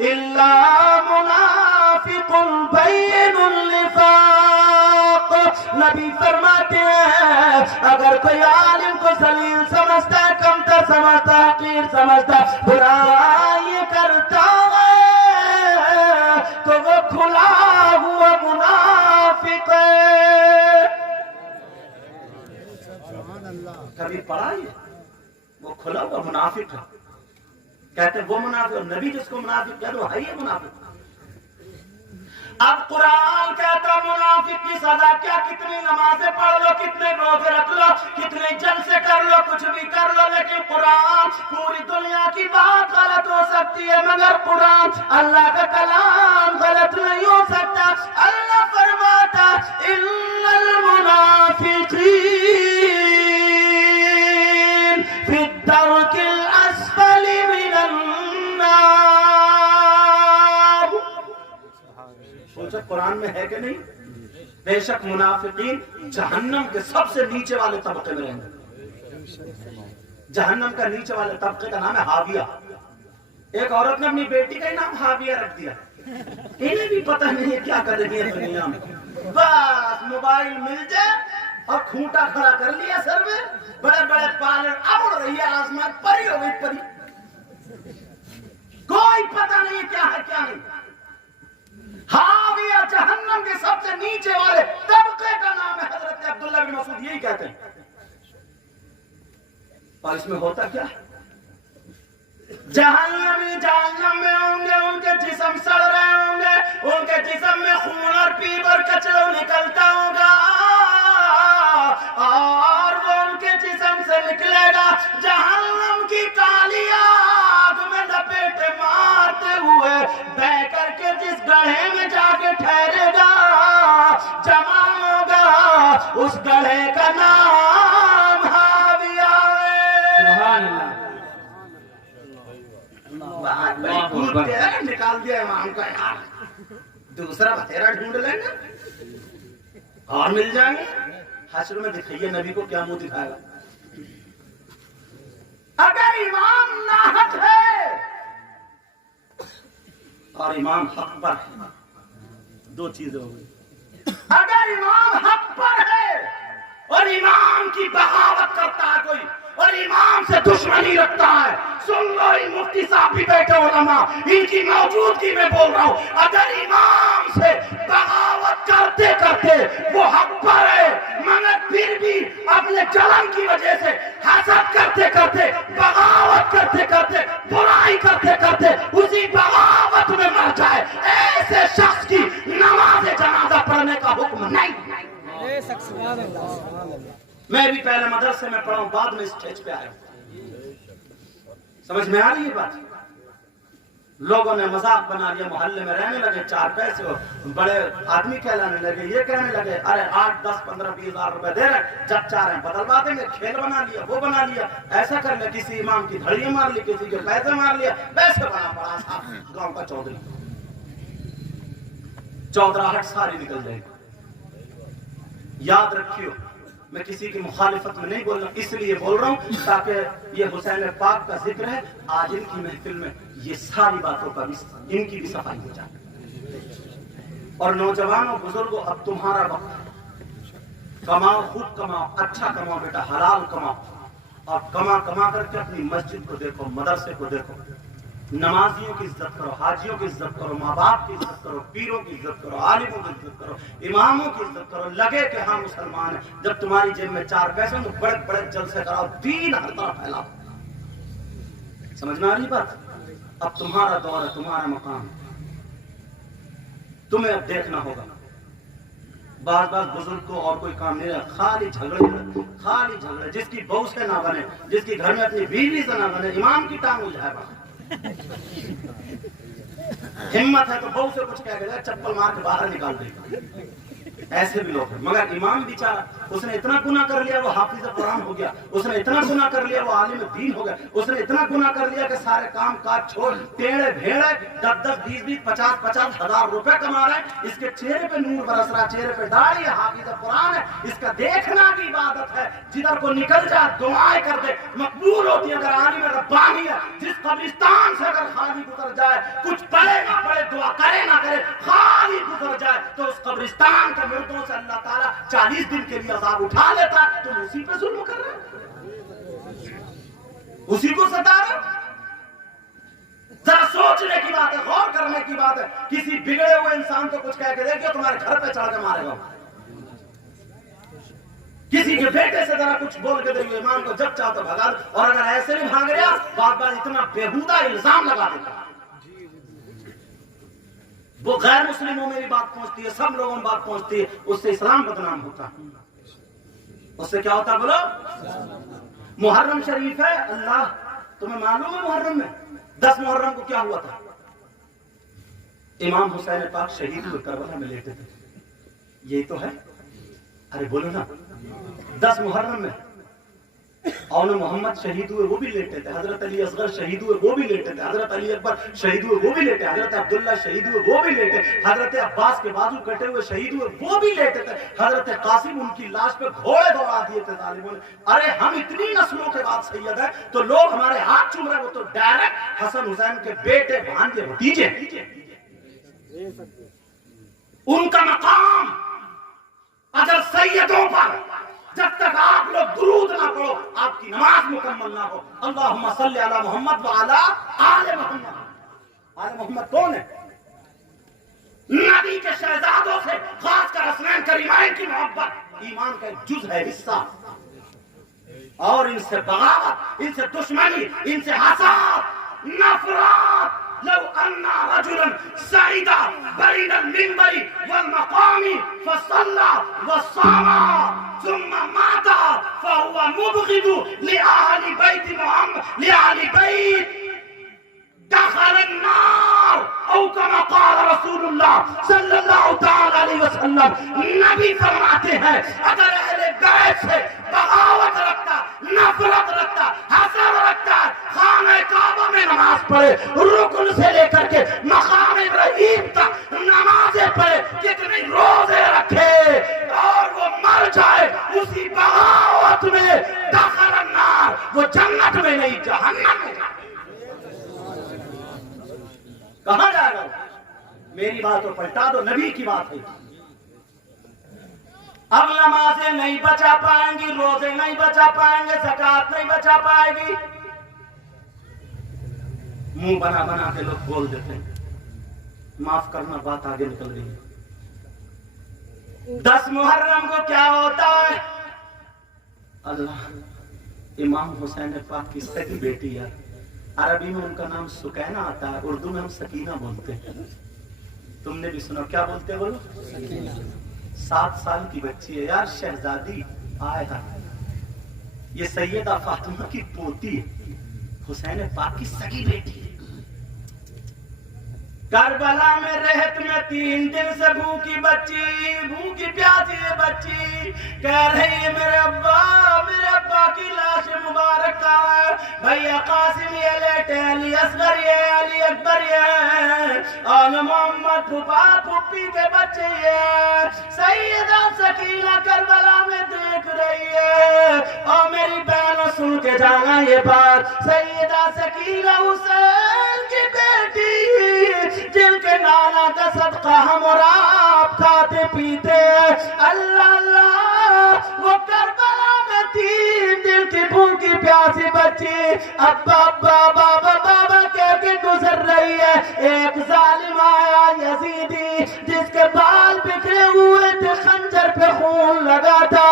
الا منافق بین النفاق. نبی فرماتے ہیں اگر کوئی عالم کو ذلیل سمجھتا ہے, کمتر سمجھتا ہے, حقیر سمجھتا ہے, برائی کرتا ہے, تو وہ کھلا ہوا منافق ہے. کبھی پڑھا ہے وہ کھلا ہوا منافق ہے. کہتے ہیں وہ منافق, نبی جس کو منافق کہہ دو ہے یہ منافق. اب قرآن کہتا منافق کی سزا کیا, کتنی نمازیں پڑھ لو, کتنے روزے رکھ لو, کتنے جلسے کر لو, کچھ بھی کر لو, لیکن قرآن پوری دنیا کی بات غلط ہو سکتی ہے مگر قرآن اللہ کا کلام غلط نہیں ہو سکتا. اللہ فرماتا ان المنافقین فی الدرک الاسفل من النار. پوچھا قرآن میں ہے کہ نہیں؟ بے شک منافقین جہنم کے سب سے نیچے والے طبقے میں رہیں گے. جہنم کا نیچے والے طبقے کا نام ہے حاویہ. ایک عورت نے اپنی بیٹی کا نام حاویہ رکھ دیا. انہیں بھی پتہ نہیں ہے کیا کر رہی ہے دنیا میں. بس موبائل مل جائے اور کھوٹا کھڑا کر لیا سر میں, بڑے بڑے پالر اڑ رہی ہے آسمان, پری ہو گئی پری. کوئی پتہ نہیں کیا ہے کیا نہیں. حاویہ جہنم کے سب سے نیچے والے طبقے کا نام ہے. حضرت عبداللہ بن مسعود یہی کہتے ہیں. اور اس میں ہوتا کیا ہے؟ جہنمی جہنم میں ہوں گے, ان کے جسم سڑ رہے ہوں گے, ان کے جسم میں خون اور پیپ اور کچرا نکلتا ہوگا, اور وہ ان کے جسم سے نکلے گا جہنم کی کالی آگ میں لپیٹے مارتے ہوئے, بہ کر کے جس گڑھے میں جا کے ٹھہرے گا, جمع ہوگا, اس گڑھے کا نام حاویہ ہے. سبحان اللہ. نکال دیا امام کا یار, دوسرا بتیرا ڈھونڈ لیں گے اور مل جائیں گے. حشر میں دکھائیے نبی کو کیا منہ دکھائے گا. اگر امام ناحق ہے اور امام حق پر ہے, دو چیزیں ہو گئی. اگر امام حق پر ہے اور امام کی بغاوت کرتا ہے کوئی, اور امام سے دشمنی رکھتا ہے, سن لو ان مفتی صاحب بھی بیٹھے علماء, ان کی موجودگی میں بول رہا ہوں, اگر امام سے بغاوت کرتے کرتے وہ حق پر ہے مگر پھر بھی اپنے جلن کی وجہ سے حسد کرتے کرتے, بغاوت کرتے کرتے, برائی کرتے کرتے اسی بغاوت میں مر جائے, ایسے شخص کی نماز جنازہ پڑھنے کا حکم نہیں. میں بھی پہلے مدرسے میں پڑھا ہوں, بعد میں اسٹیج پہ آیا. سمجھ میں آ رہی ہے بات؟ لوگوں نے مذاق بنا لیا, محلے میں رہنے لگے, 4 پیسے بڑے آدمی کہلانے لگے, یہ کہنے لگے ارے 8, 10, 15, 20 ہزار روپے دے رہے, جب چاہیں بدلوا دیں گے, کھیل بنا لیا, وہ بنا لیا, ایسا کر لیا, کسی امام کی دھڑیاں مار لی, کسی کے پیسے مار لیا, پیسے بنا پڑا صاحب گاؤں کا چودھری. چودراہٹ ساری نکل جائے گی. یاد رکھیو, میں کسی کی مخالفت میں نہیں بول رہا, اس لیے بول رہا ہوں تاکہ یہ حسین پاک کا ذکر ہے, آج ان کی محفل میں یہ ساری باتوں کا بھی, ان کی بھی صفائی ہو جائے. اور نوجوانوں بزرگوں, اب تمہارا وقت ہے, کماؤ, خوب کماؤ, اچھا کماؤ بیٹا, حلال کماؤ, اور کما کر کے اپنی مسجد کو دیکھو, مدرسے کو دیکھو, نمازیوں کی عزت کرو, حاجیوں کی عزت کرو, ماں باپ کی عزت کرو, پیروں کی عزت کرو, عالموں کی عزت کرو, اماموں کی عزت کرو. لگے کہ ہاں مسلمان ہیں. جب تمہاری جیب میں 4 پیسے تو بڑے بڑے جلسے کراؤ, دین ہر طرف پھیلاؤ. سمجھ میں آ رہی بات؟ اب تمہارا دور ہے, تمہارا مقام, تمہیں اب دیکھنا ہوگا. بعض بزرگ کو اور کوئی کام نہیں رہا, خالی جھگڑے, جس کی بہو سے نہ بنے, جس کی گھر میں اپنی بیوی سے نہ بنے, امام کی ٹانگ الجھائے بات. ہمت ہے تو بہو سے کچھ کہہ گیا, چپل مار کے باہر نکال دے گا. ایسے بھی لوگ ہیں. مگر امام بیچارہ اس نے اتنا گناہ کر لیا وہ حافظ قرآن ہو گیا, اس نے اتنا گناہ کر لیا وہ عالم دین ہو گیا, اس نے اتنا گناہ کر لیا کہ سارے کام کاج چھوڑ ٹیڑے بھیڑے 10-10 20-20 50-50 ہزار روپے کما رہے ہیں. اس کے چہرے پہ نور برس رہا, چہرے پہ داڑھی ہے, حافظ قرآن ہے, اس کا دیکھنا بھی عبادت ہے. جدھر کو نکل جائے دعائیں کر دے مقبول ہوتی ہے. اگر عالم ربانی ہے, جس قبرستان سے اگر خالی گزر جائے, کچھ پڑھے نہ پڑھے, دعا کرے نہ کرے, خالی گزر جائے تو اس قبرستان کے مردوں سے اللہ تعالیٰ 40 دن کے لیے عذاب اٹھا لیتا ہے. تم اسی پہ ظلم کر رہے ہیں, اسی کو ستا رہے. ذرا سوچنے کی بات ہے, غور کرنے کی بات ہے. کسی بگڑے ہوئے انسان کو کچھ کہہ کے دیکھو تمہارے گھر پہ چڑھ کے مارے گا. کسی کے بیٹے سے ذرا کچھ بول کے دیکھو, ایمان کو جب چاہو تو بھگا دو. اور اگر ایسے نہیں بھاگ گیا بار بار اتنا بےہودہ الزام لگا دیتا. وہ غیر مسلموں میں بھی بات پہنچتی ہے, سب لوگوں میں بات پہنچتی ہے, اس سے اسلام بدنام ہوتا ہے. اس سے کیا ہوتا ہے بولو؟ محرم شریف ہے, اللہ تمہیں معلوم ہے محرم میں 10 محرم کو کیا ہوا تھا؟ امام حسین پاک شہید ہوئے کربلا میں لیٹے تھے. یہی تو ہے. ارے بولو نا, 10 محرم میں اور محمد شہید ہوئے وہ بھی لیٹے تھے, حضرت علی اصغر شہید ہوئے وہ بھی لیٹے تھے, حضرت علی اکبر شہید ہوئے وہ بھی لیٹے, حضرت عبداللہ شہید ہوئے وہ بھی لیٹے, حضرت عباس کے بازو کٹے ہوئے شہید ہوئے وہ بھی لیٹے تھے, حضرت قاسم ان کی لاش پہ گھوڑے دوڑا دیے تھے ظالموں نے. ارے ہم اتنی نسلوں کے بعد سید ہیں تو لوگ ہمارے ہاتھ چوم رہے, وہ تو ڈائریکٹ حسن حسین کے بیٹے بھانجے بھتیجے. ان کا مقام اگر سیدوں پر جب تک آپ لوگ درود نہ پڑھو آپ کی نماز مکمل نہ ہو. اللہم صلی علی محمد وعلی آل محمد. آل محمد کون ہے؟ نبی کے شہزادوں سے خاص کر حسنین کریمین کی محبت ایمان کا ایک جز ہے, حصہ. اور ان سے بغاوت, ان سے دشمنی, ان سے حسد, نفرت. لو ان رجلا صعد بين المنبر والمقام فصلى وصام ثم مات فهو مبغض لأهل بيت محمد, لأهل بيت دخل النار او كما قال رسول اللہ صلی اللہ تعالی علیہ وسلم. نبی فرماتے ہیں اگر اہل بیت سے بغاوت رکھتا, نفرت رکھتا, حسد رکھتا, خانہ کعبہ میں نماز پڑھے, رکن سے لے کر کے مقام ابراہیم تک نمازیں پڑھے, کتنے روزے رکھے, اور وہ مر جائے اسی بغاوت میں, دخل النار, وہ جنت میں نہیں جہنم میں. کہاں جائے گا؟ میری بات کو پلٹا دو, نبی کی بات ہے. اب نمازیں نہیں بچا پائیں گی, روزے نہیں بچا پائیں گے, زکات نہیں بچا پائے گی. منہ بنا بنا کے لوگ بول دیتے ہیں, معاف کرنا, بات آگے نکل رہی ہے. 10 محرم کو کیا ہوتا ہے؟ اللہ امام حسین پاک کی سگی بیٹی ہے, عربی میں ان کا نام سکینہ آتا ہے, اردو میں ہم سکینہ بولتے ہیں. تم نے بھی سنا, کیا بولتے ہیں بولو؟ 7 سال کی بچی ہے یار, شہزادی آیا. یہ سیدہ فاطمہ کی پوتی ہے, حسین پاک کی سگی بیٹی ہے. کربلا میں رہت میں 3 دن سے بھوکی بچی, بھوکی پیاسی ہے بچی, کہہ رہی ہے میرے ابا کی لاش مبارک کا ہے, بھیا قاسم یہ لیٹے, علی اصغر یہ, علی اکبر یہ, اور محمد پھپا پھپی کے بچے یہ. سیدہ سکینہ کربلا میں دیکھ رہی ہے, اور میری بہنوں سن کے جانا یہ بات, سیدہ سکینہ حسین کی بیٹی جن کے نانا کا صدقہ ہم اور آپ کھاتے پیتے, اللہ اللہ, وہ کربلا میں 3 دن کی بھوکی پیاسی بچی ابا ابا بابا بابا کہہ کے گزر رہی ہے. ایک ظالم آیا یزیدی جس کے بال بکھرے ہوئے تھے, خنجر پہ خون لگا تھا,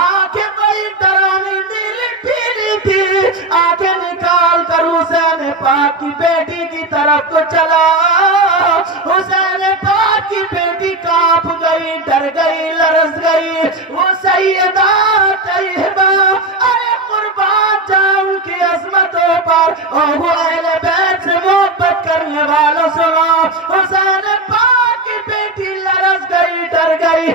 آنکھیں بڑی ڈرانی نیلی پیلی تھی, آنکھیں نکال کر حسین پاک کی بیٹی کی طرف کو چلا. حسین پاک کی بیٹی کانپ گئی, ڈر گئی, لرز گئی. وہ سیدہ طیبہ, ارے قربان جاؤں کی عظمتوں پر, اور وہ اہل بیت سے محبت کرنے والوں سنا. حسین پاک کی بیٹی لرز گئی, ڈر گئی.